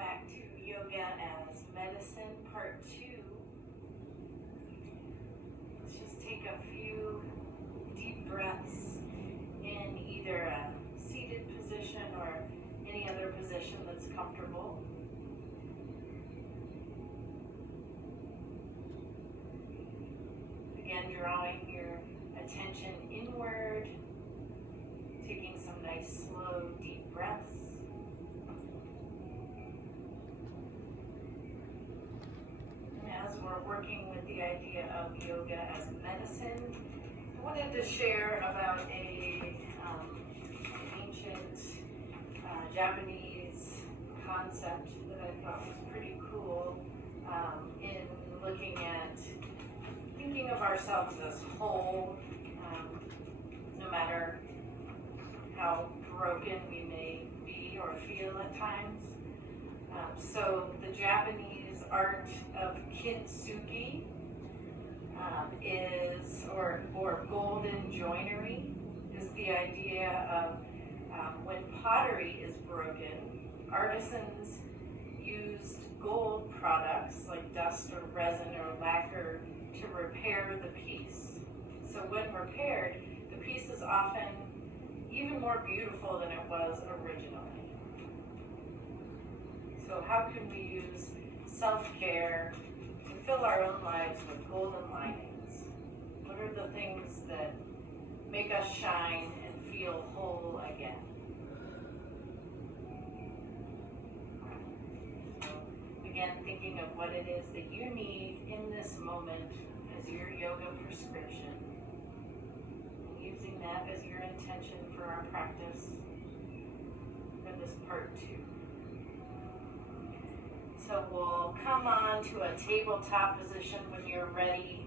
back to Yoga as Medicine, Part 2. Let's just take a few deep breaths in either a seated position or any other position that's comfortable. Again, drawing your attention inward, taking some nice, slow, deep breaths. As we're working with the idea of yoga as medicine, I wanted to share about an ancient Japanese concept that I thought was pretty cool in looking at thinking of ourselves as whole, no matter how broken we may be or feel at times. So the Japanese art of kintsugi is, or golden joinery, is the idea of when pottery is broken, artisans used gold products like dust or resin or lacquer to repair the piece. So when repaired, the piece is often even more beautiful than it was originally. So how can we use self-care to fill our own lives with golden linings? What are the things that make us shine and feel whole again? So again, thinking of what it is that you need in this moment as your yoga prescription, and using that as your intention for our practice for this part 2. So we'll come on to a tabletop position when you're ready.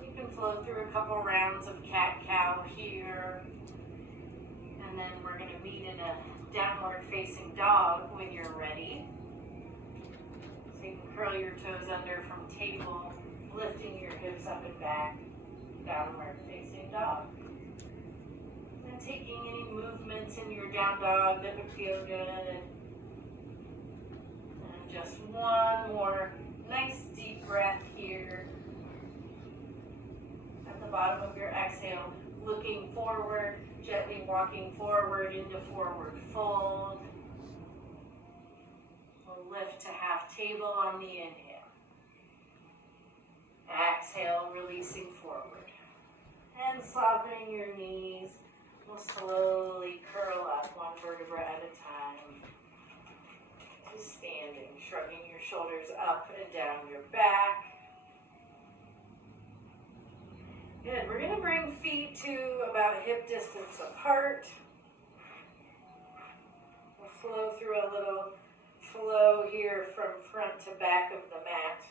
You can flow through a couple rounds of cat-cow here. And then we're going to meet in a downward facing dog when you're ready. So you can curl your toes under from table, lifting your hips up and back, downward facing dog. And taking any movements in your down dog that would feel good. Just one more nice deep breath here. At the bottom of your exhale, looking forward, gently walking forward into forward fold. We'll lift to half table on the inhale. Exhale, releasing forward. And softening your knees. We'll slowly curl up one vertebra at a time. Standing, shrugging your shoulders up and down your back. Good. We're going to bring feet to about hip distance apart. We'll flow through a little flow here from front to back of the mat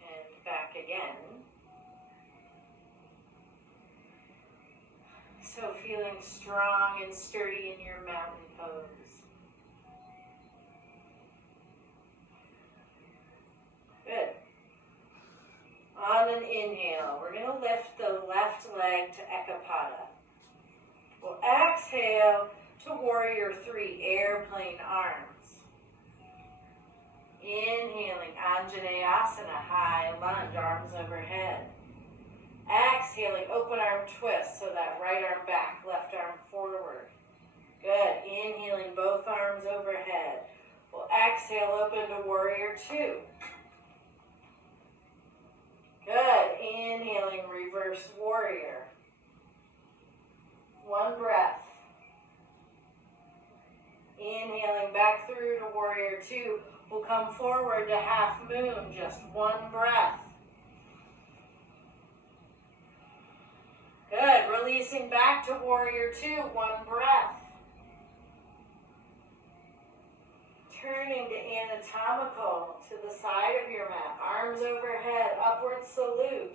and back again. So feeling strong and sturdy in your mountain pose. Good. On an inhale, we're going to lift the left leg to Ekapada. We'll exhale to Warrior 3, airplane arms. Inhaling, Anjaneyasana, high lunge, arms overhead. Exhaling, open arm twist, so that right arm back, left arm forward. Good. Inhaling, both arms overhead. We'll exhale, open to Warrior 2. Good. Inhaling, reverse warrior. One breath. Inhaling back through to Warrior 2. We'll come forward to half moon, just one breath. Good. Releasing back to Warrior 2, one breath. Turning to anatomical to the side of your mat, arms overhead, upward salute.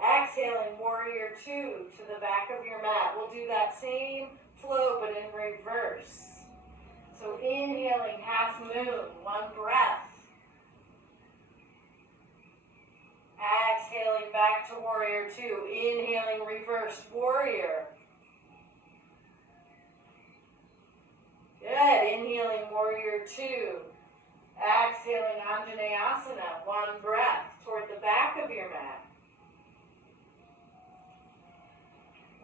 Exhaling, Warrior 2 to the back of your mat. We'll do that same flow but in reverse. So inhaling, half moon, one breath. Exhaling back to Warrior 2. Inhaling, reverse warrior. Good. Good. Inhaling warrior two. Exhaling Anjaneyasana. One breath toward the back of your mat.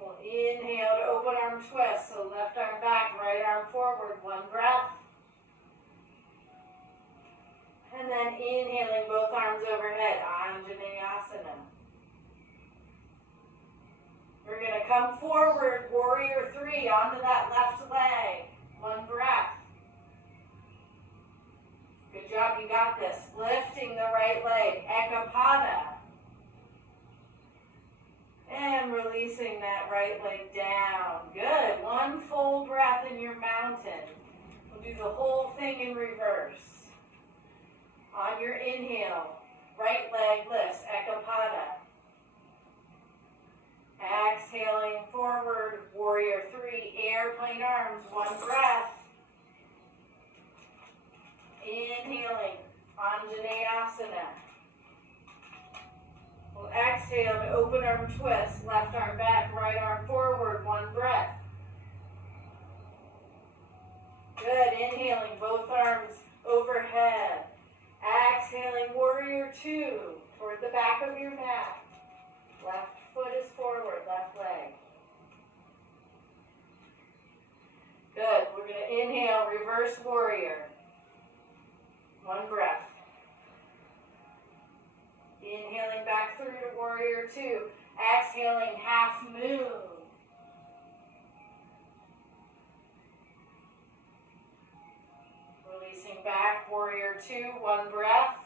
We'll inhale to open arm twist. So left arm back, right arm forward. One breath. And then inhaling both arms overhead. Anjaneyasana. We're going to come forward, warrior three, onto that left leg. One breath. Good job, you got this. Lifting the right leg, Ekapada. And releasing that right leg down. Good, one full breath in your mountain. We'll do the whole thing in reverse. On your inhale, right leg lifts, Ekapada. Exhaling forward, warrior three, airplane arms, one breath. Inhaling, Anjaneyasana. We'll exhale to open arm twist, left arm back, right arm forward, one breath. Good, inhaling, both arms overhead. Exhaling, warrior two, toward the back of your mat. Left foot is forward, left leg. Good, we're going to inhale, reverse warrior. One breath. Inhaling back through to warrior two. Exhaling, half moon. Releasing back, warrior two, one breath.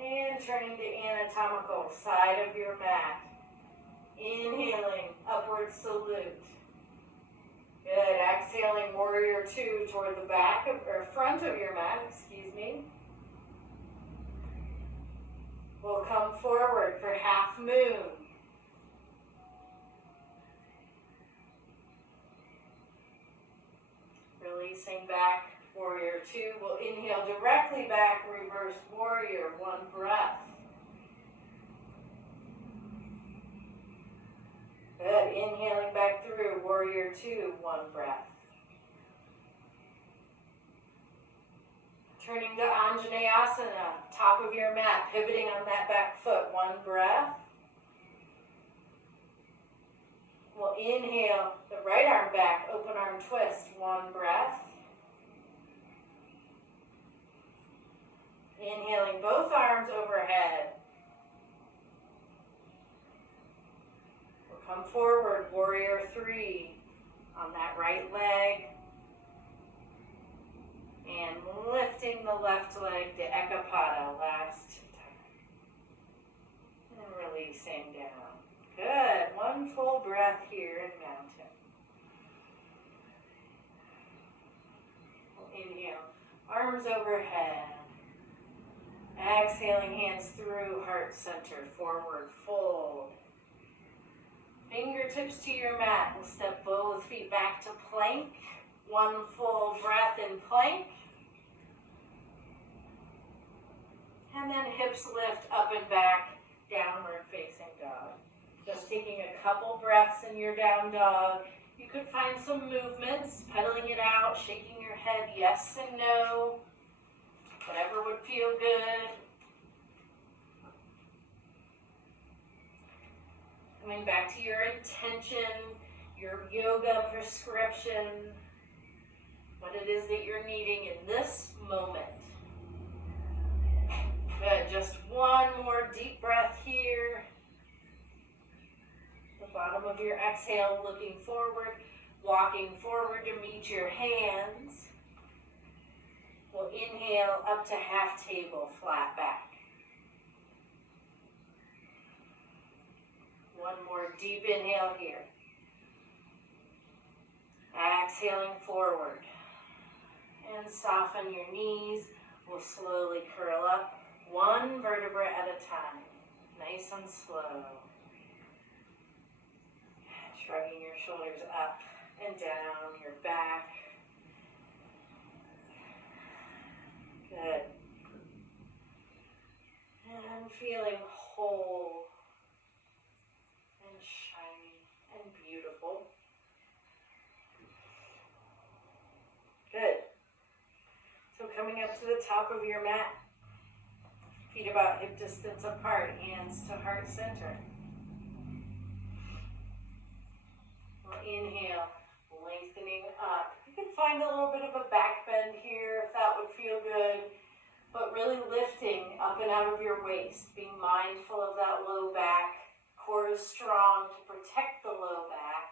And turning to anatomical, side of your mat. Inhaling, upward salute. Good, exhaling, warrior two toward the back of, or front of your mat, excuse me. We'll come forward for half moon. Releasing back, warrior two. We'll inhale directly back, reverse warrior, one breath. Good, inhaling back through, warrior two, one breath. Turning to Anjaneyasana, top of your mat, pivoting on that back foot, one breath. We'll inhale the right arm back, open arm twist, one breath. Inhaling both arms overhead. We'll come forward, warrior three, on that right leg. And lifting the left leg to Ekapada, last time. And releasing down. Good, one full breath here in mountain. We'll inhale, arms overhead. Exhaling, hands through, heart center, forward fold. Fingertips to your mat and step both feet back to plank. One full breath in plank. And then hips lift up and back, downward facing dog. Just taking a couple breaths in your down dog. You could find some movements, pedaling it out, shaking your head yes and no. Whatever would feel good. Coming back to your intention, your yoga prescription, what it is that you're needing in this moment. Good, just one more deep breath here. The bottom of your exhale, looking forward, walking forward to meet your hands. We'll inhale up to half table, flat back. One more deep inhale here. Exhaling forward. And soften your knees. We'll slowly curl up, one vertebra at a time. Nice and slow. Shrugging your shoulders up and down, your back. Good. And feeling whole and shiny and beautiful. coming up to the top of your mat. Feet about hip distance apart, hands to heart center. We'll inhale, lengthening up. You can find a little bit of a back bend here if that would feel good, but really lifting up and out of your waist, being mindful of that low back. Core is strong to protect the low back.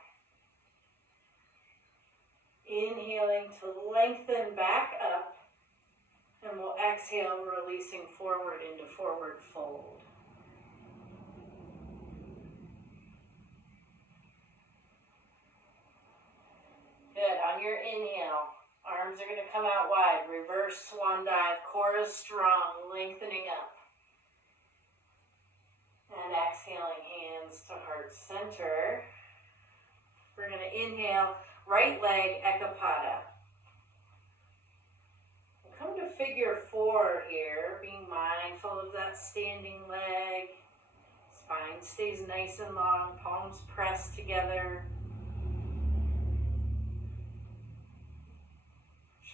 Inhaling to lengthen back up, and we'll exhale, releasing forward into forward fold. Good. On your inhale, arms are going to come out wide. Reverse swan dive. Core is strong, lengthening up. And exhaling, hands to heart center. We're going to inhale, right leg, Ekapada. We'll come to figure 4 here, being mindful of that standing leg. Spine stays nice and long, palms pressed together.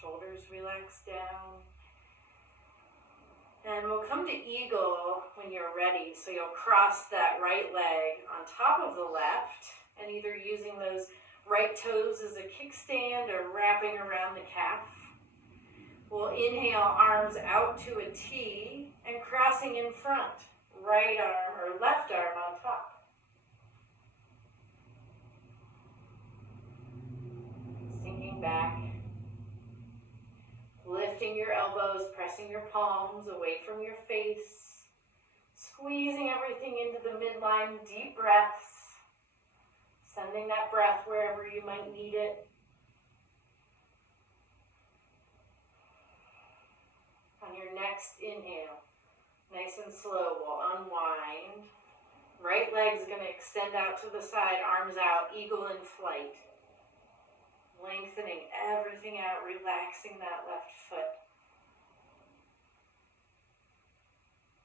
Shoulders relax down. And we'll come to eagle when you're ready. So you'll cross that right leg on top of the left, and either using those right toes as a kickstand or wrapping around the calf. We'll inhale, arms out to a T and crossing in front. Right arm or left arm on top. Sinking back. Lifting your elbows, pressing your palms away from your face. Squeezing everything into the midline, deep breaths. Sending that breath wherever you might need it. On your next inhale, nice and slow, we'll unwind. Right leg's going to extend out to the side, arms out, eagle in flight. Lengthening everything out, relaxing that left foot.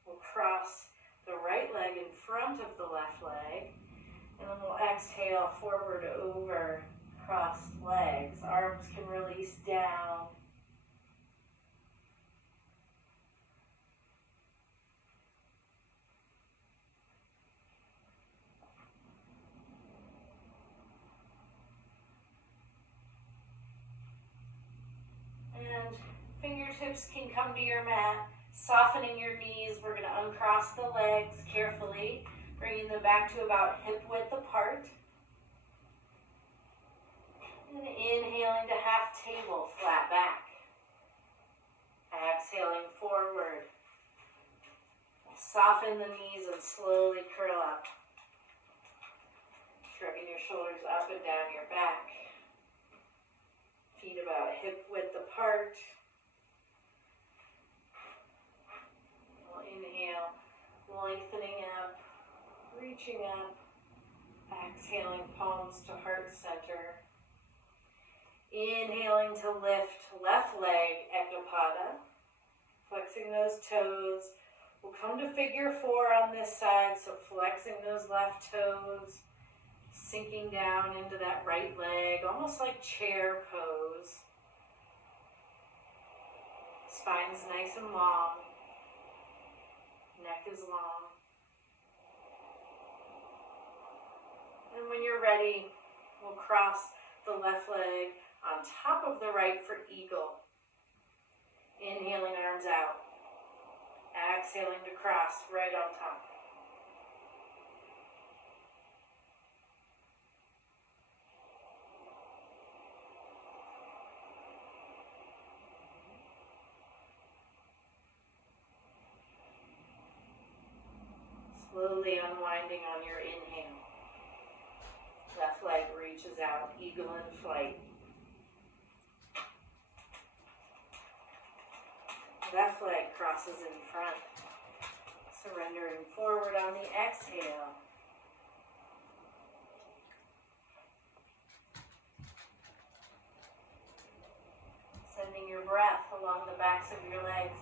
We'll cross the right leg in front of the left leg, and then we'll exhale forward over crossed legs. Arms can release down. And fingertips can come to your mat, softening your knees. We're going to uncross the legs carefully, bringing them back to about hip width apart. And inhaling to half table, flat back. Exhaling forward. Soften the knees and slowly curl up. Shrugging your shoulders up and down your back. Feet about hip width apart. We'll inhale, lengthening up, reaching up, exhaling palms to heart center. Inhaling to lift left leg, Ekapada. Flexing those toes. We'll come to figure 4 on this side, so flexing those left toes. Sinking down into that right leg, almost like chair pose. Spine's nice and long. Neck is long. And when you're ready, we'll cross the left leg on top of the right for eagle. Inhaling, arms out. Exhaling to cross right on top. Slowly unwinding on your inhale. Left leg reaches out, eagle in flight. Left leg crosses in front. Surrendering forward on the exhale. Sending your breath along the backs of your legs.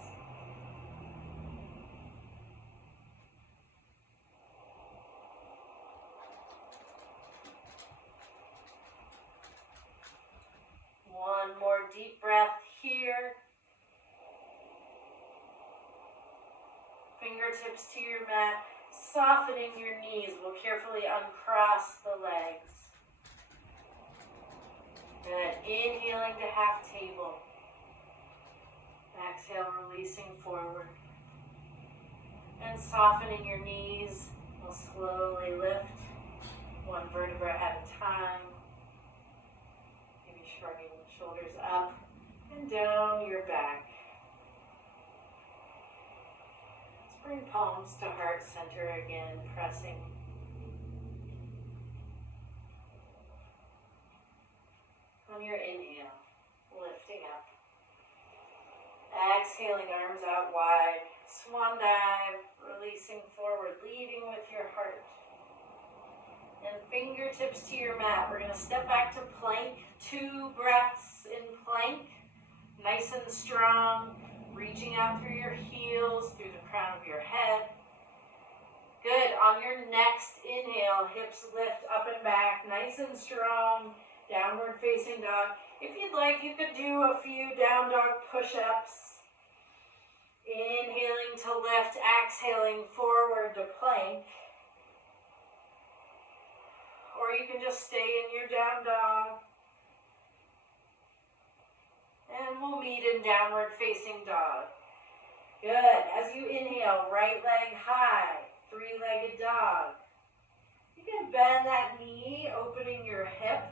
One more deep breath here. fingertips to your mat, softening your knees. We'll carefully uncross the legs. Good. Inhaling to half table. Exhale, releasing forward. And softening your knees. We'll slowly lift one vertebra at a time. Maybe shrugging the shoulders up and down your back. Let's bring palms to heart center again, pressing. On your inhale, lifting up. Exhaling, arms out wide. Swan dive, releasing forward, leading with your heart. And fingertips to your mat. We're going to step back to plank. 2 breaths in plank. Nice and strong. Reaching out through your heels, through the crown of your head. Good. On your next inhale, hips lift up and back. Nice and strong. Downward facing dog. If you'd like, you could do a few down dog push-ups. Inhaling to lift, exhaling forward to plank. Or you can just stay in your down dog. And we'll meet in downward facing dog. Good. As you inhale, right leg high, 3-legged dog. You can bend that knee, opening your hip.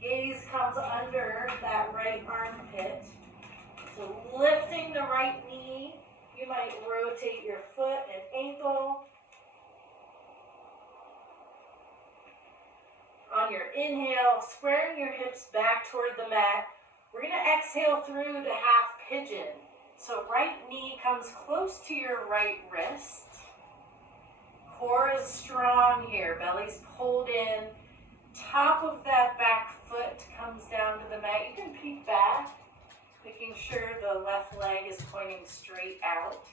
Gaze comes under that right armpit. So lifting the right knee, you might rotate your foot and ankle. On your inhale, squaring your hips back toward the mat, we're going to exhale through to half pigeon. So right knee comes close to your right wrist. Core is strong here, belly's pulled in. Top of that back foot comes down to the mat. You can peek back, making sure the left leg is pointing straight out.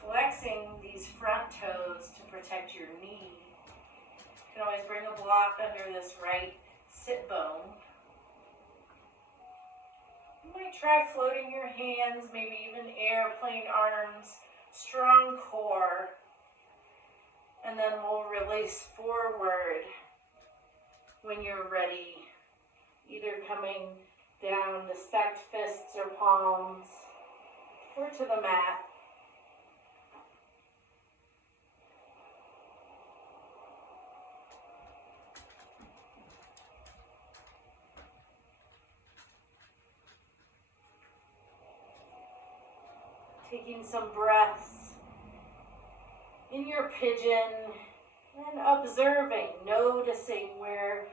Flexing these front toes to protect your knee. You can always bring a block under this right sit bone. You might try floating your hands, maybe even airplane arms, strong core. And then we'll release forward when you're ready, either coming down to stacked fists or palms, or to the mat. Taking some breaths in your pigeon and observing, noticing where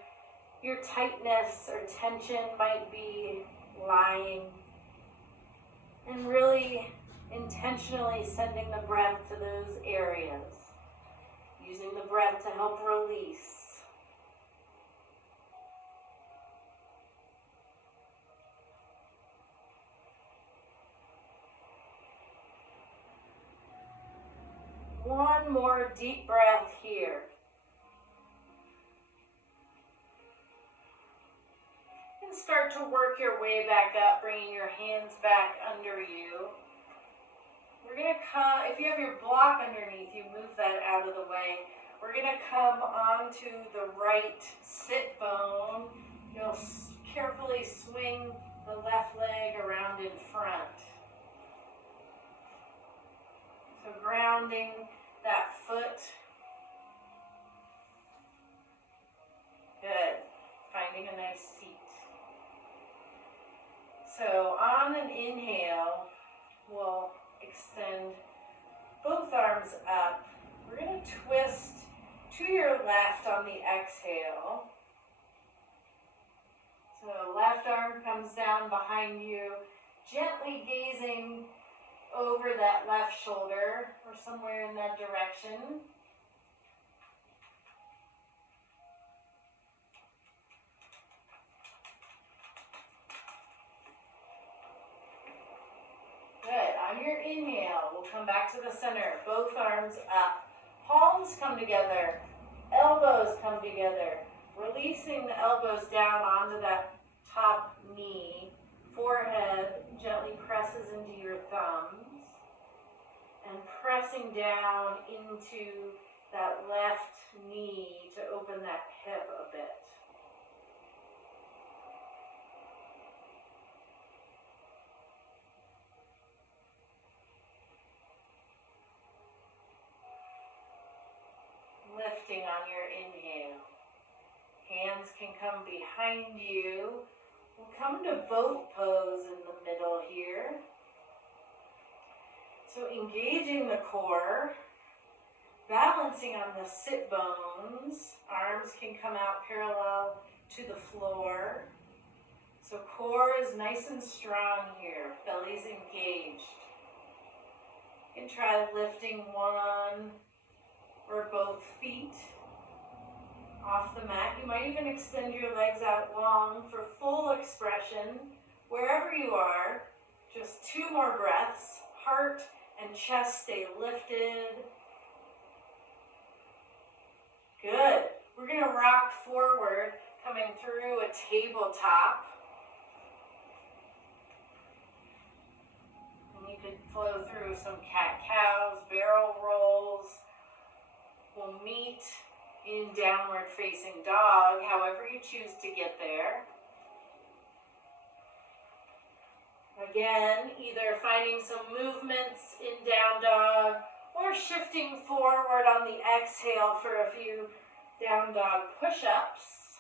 your tightness or tension might be lying, and really intentionally sending the breath to those areas, using the breath to help release. One more deep breath here. And start to work your way back up, bringing your hands back under you. We're going to come, if you have your block underneath you, move that out of the way. We're going to come onto the right sit bone. You'll carefully swing the left leg around in front. So grounding that foot. Good. Finding a nice seat. So on an inhale, we'll extend both arms up. We're going to twist to your left on the exhale. So left arm comes down behind you, gently gazing over that left shoulder or somewhere in that direction. Good. On your inhale, we'll come back to the center. Both arms up. Palms come together. Elbows come together. Releasing the elbows down onto that top knee. Forehead gently presses into your thumbs. and pressing down into that left knee to open that hip a bit. Lifting on your inhale. Hands can come behind you. We'll come to boat pose in the middle here. So engaging the core, balancing on the sit bones. Arms can come out parallel to the floor. So core is nice and strong here. Belly's engaged. You can try lifting one or both feet off the mat. You might even extend your legs out long for full expression. Wherever you are, just 2 more breaths. Heart and chest stay lifted. Good. We're going to rock forward, coming through a tabletop. And you could flow through some cat-cows, barrel rolls. We'll meet in downward facing dog, however you choose to get there. Again, either finding some movements in down dog or shifting forward on the exhale for a few down dog push-ups.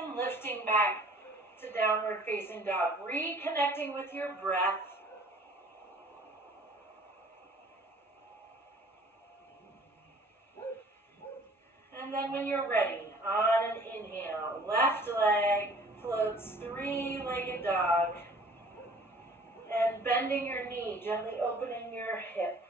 And lifting back to downward facing dog, reconnecting with your breath. And then when you're ready, on an inhale, left leg floats 3-legged dog. And bending your knee, gently opening your hip.